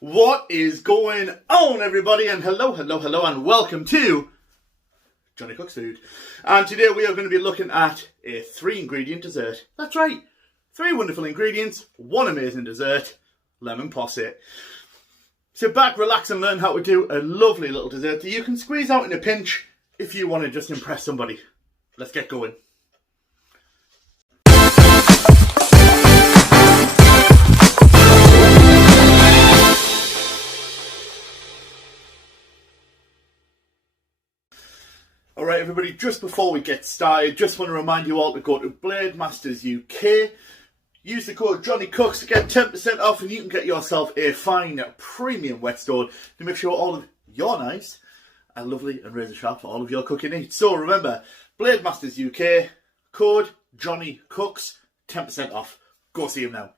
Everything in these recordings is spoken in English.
What is going on, everybody? And hello, and welcome to Johnny Cooks Food. And today we are going to be looking at a 3-ingredient dessert. That's right, 3 wonderful ingredients, 1 amazing dessert, lemon posset. Sit back, relax, and learn how to do a lovely little dessert that you can squeeze out in a pinch if you want to just impress somebody. Let's get going. Alright everybody, just before we get started, just want to remind you all to go to Blade Masters UK. Use the code JohnnyCooks to get 10% off and you can get yourself a fine premium whetstone to make sure all of your knives are lovely and razor sharp for all of your cooking needs. So remember, Blade Masters UK, code JohnnyCooks, 10% off. Go see them now.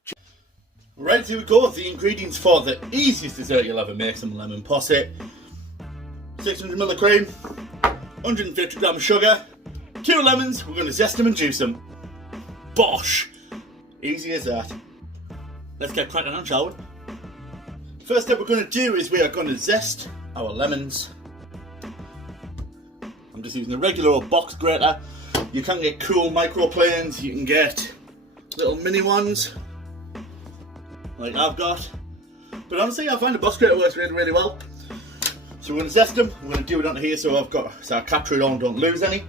Right, here we go. The ingredients for the easiest dessert you'll ever make, some lemon posset. 600ml of cream. 150 grams of sugar, 2 lemons, we're going to zest them and juice them. Bosh! Easy as that. Let's get cracking on, shall we? First step we're going to do is we are going to zest our lemons. I'm just using a regular old box grater. You can get cool microplanes, you can get little mini ones, like I've got. But honestly, I find a box grater works really, really well. So we're going to zest them, we're going to do it onto here so I capture it on, don't lose any.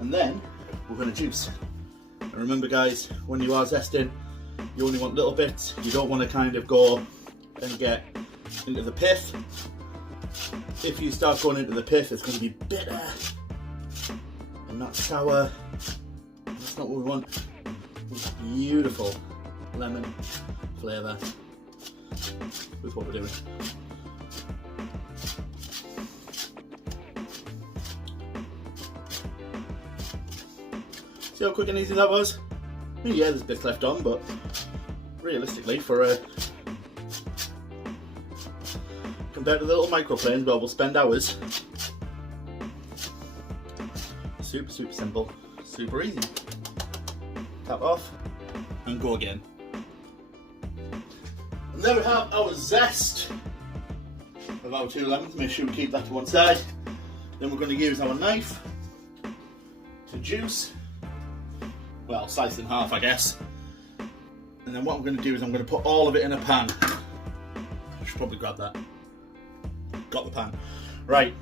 And then we're going to juice. And remember guys, when you are zesting, you only want little bits. You don't want to kind of go and get into the pith. If you start going into the pith, it's going to be bitter and not sour. That's not what we want. It's beautiful lemon flavour with what we're doing. See how quick and easy that was? I mean, yeah, there's bits left on, but realistically, compared to the little microplanes where we'll spend hours, super simple, super easy. Tap off and go again. And there we have our zest of our 2 lemons. Make sure we keep that to one side. Then we're going to use our knife to juice. Well, sliced in half, I guess. And then what I'm going to do is I'm going to put all of it in a pan. I should probably grab that. Got the pan. Right.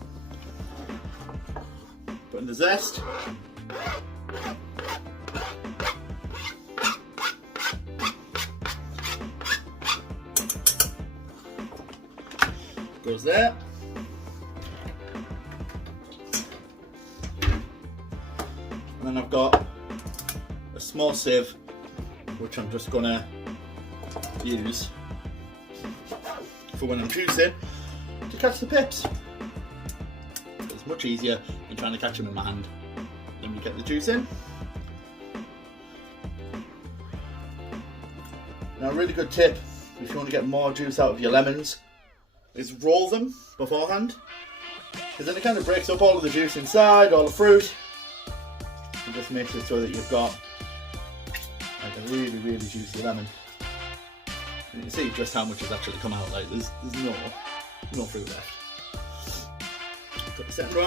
Put in the zest. Goes there. And then I've got a small sieve, which I'm just gonna use for when I'm juicing to catch the pips. It's much easier than trying to catch them in my hand. Then we get the juice in. Now, a really good tip if you want to get more juice out of your lemons is roll them beforehand, because then it kind of breaks up all of the juice inside, all the fruit, and just makes it so that you've got like a really juicy lemon. And you can see just how much has actually come out. Like there's no fruit left. Put the center on. A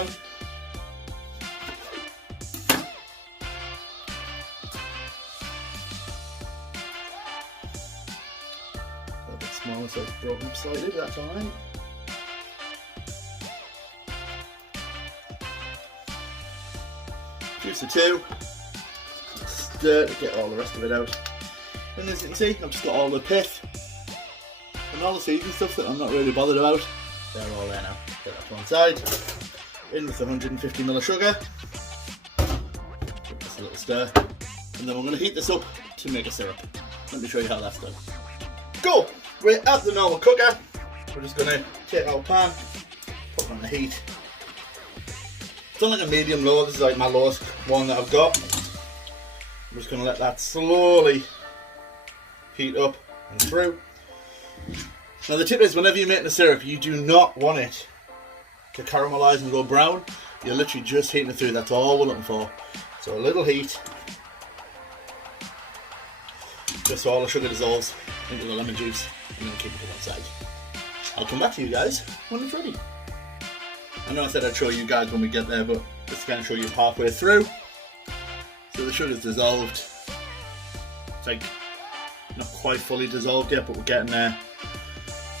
little bit smaller, so it's broken up slightly, but that's alright. Juice the 2. Stir to get all the rest of it out. And as you can see, I've just got all the pith and all the seeds and stuff that I'm not really bothered about. They're all there now. Get that to one side. In with the 150ml of sugar. Give this a little stir. And then we're going to heat this up to make a syrup. Let me show you how that's done. Go! We're at the normal cooker. We're just going to take our pan, put it on the heat. It's on like a medium low. This is like my lowest one that I've got. I'm just going to let that slowly heat up and through. Now the tip is, whenever you're making a syrup, you do not want it to caramelise and go brown. You're literally just heating it through, that's all we're looking for. So a little heat, just so all the sugar dissolves into the lemon juice, and then keep it to one side. I'll come back to you guys when it's ready. I know I said I'd show you guys when we get there, but just going to show you halfway through. So the sugar's dissolved. It's like not quite fully dissolved yet, but we're getting there.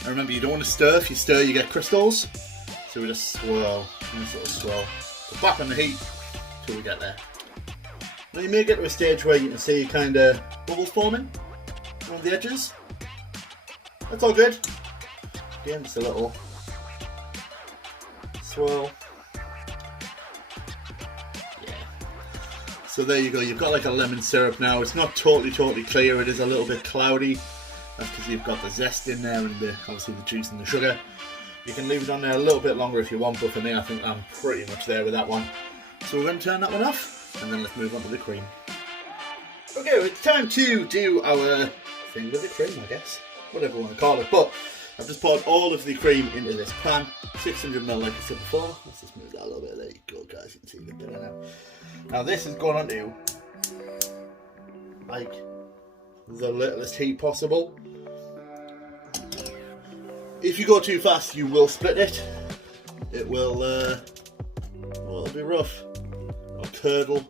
And remember, you don't want to stir. If you stir, you get crystals. So we just swirl, nice little swirl. Put back on the heat till we get there. Now you may get to a stage where you can see kind of bubbles forming around the edges. That's all good. Again, just a little swirl. Yeah. So there you go, you've got like a lemon syrup now. It's not totally clear, it is a little bit cloudy. That's because you've got the zest in there and obviously the juice and the sugar. You can leave it on there a little bit longer if you want, but for me I think I'm pretty much there with that one. So we're going to turn that one off and then let's move on to the cream. Okay, it's time to do our thing with the cream, I guess. Whatever you want to call it. But I've just poured all of the cream into this pan. 600ml like I said before. Let's just move that a little bit. There you go, guys. You can see a bit better now. Now this is going on to like the littlest heat possible. If you go too fast, you will split it. It will, well, it'll be rough. It'll curdle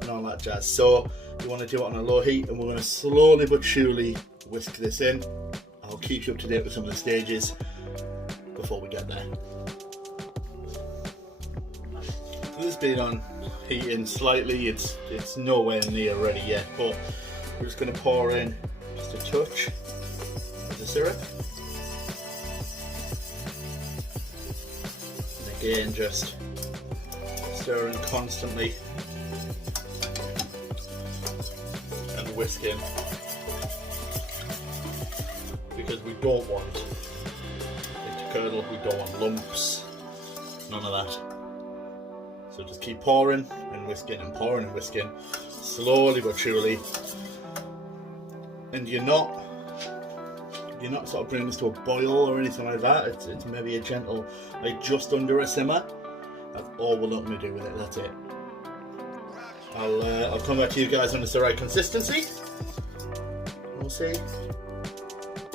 and all that jazz. So you want to do it on a low heat, and we're going to slowly but surely whisk this in. I'll keep you up to date with some of the stages before we get there. So this been on heating slightly. It's nowhere near ready yet, but we're just going to pour in just a touch of the syrup. Again, just stirring constantly and whisking, because we don't want it to curdle, we don't want lumps, none of that. So just keep pouring and whisking and pouring and whisking, slowly but surely. And you're not sort of bringing this to a boil or anything like that. It's maybe a gentle, like just under a simmer. That's all we're looking to do with it. That's it. I'll come back to you guys when it's the right consistency. We'll see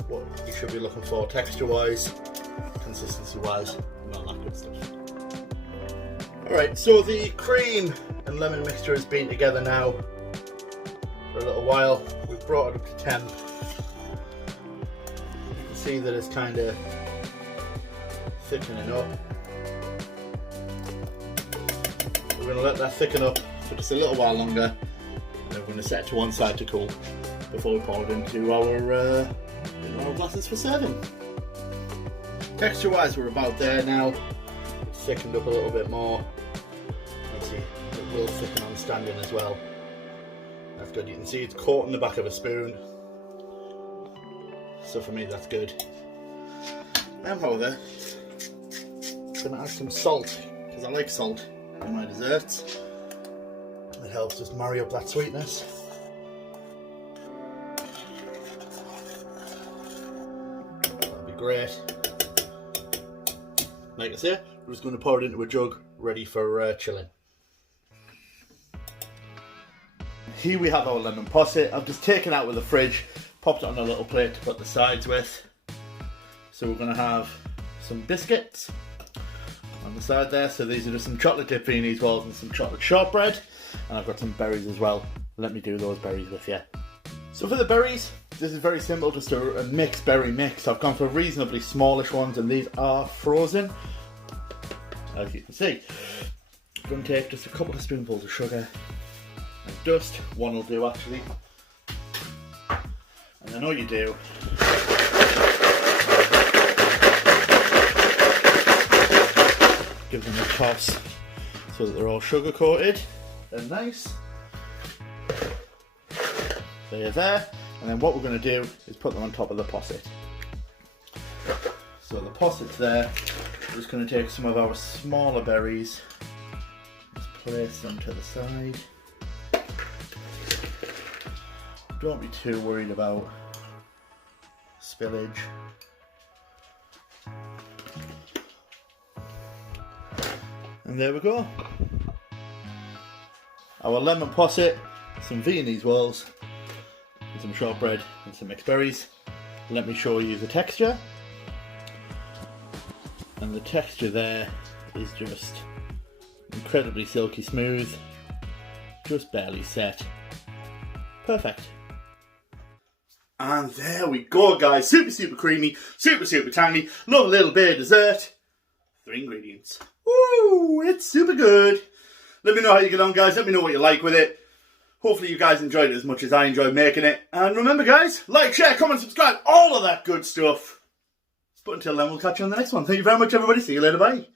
what you should be looking for texture-wise, consistency-wise, and all that good stuff. Alright, so the cream and lemon mixture has been together now for a little while. We've brought it up to temp. See that it's kind of thickening up. We're going to let that thicken up for just a little while longer, and then we're going to set it to one side to cool before we pour it into our glasses for serving. Texture wise, we're about there now. It's thickened up a little bit more. Obviously it will thicken on standing as well. That's good. You can see it's caught in the back of a spoon. So for me that's good. Now however, I'm going to add some salt, because I like salt in my desserts. It helps just marry up that sweetness. That'd be great. Like I say, we're just going to pour it into a jug ready for chilling. Here we have our lemon posset. I've just taken it out of the fridge, popped it on a little plate to put the sides with. So we're going to have some biscuits on the side there. So these are just some chocolate dip beanies balls and some chocolate shortbread. And I've got some berries as well. Let me do those berries with you. So for the berries, this is very simple, just a mixed berry mix. I've gone for reasonably smallish ones, and these are frozen, as you can see. I'm going to take just a couple of spoonfuls of sugar and dust. One will do actually. And I know you do. Give them a toss so that they're all sugar coated and nice. They're there. And then what we're going to do is put them on top of the posset. So the posset's there. We're just going to take some of our smaller berries, just place them to the side. Don't be too worried about spillage. And there we go. Our lemon posset, some Viennese rolls, and some shortbread and some mixed berries. Let me show you the texture. And the texture there is just incredibly silky smooth, just barely set. Perfect. And there we go, guys. Super, super creamy, super, super tangy. Love a little bit of dessert. 3 ingredients. Woo! It's super good. Let me know how you get on, guys. Let me know what you like with it. Hopefully you guys enjoyed it as much as I enjoyed making it. And remember, guys, like, share, comment, subscribe, all of that good stuff. But until then, we'll catch you on the next one. Thank you very much, everybody. See you later. Bye.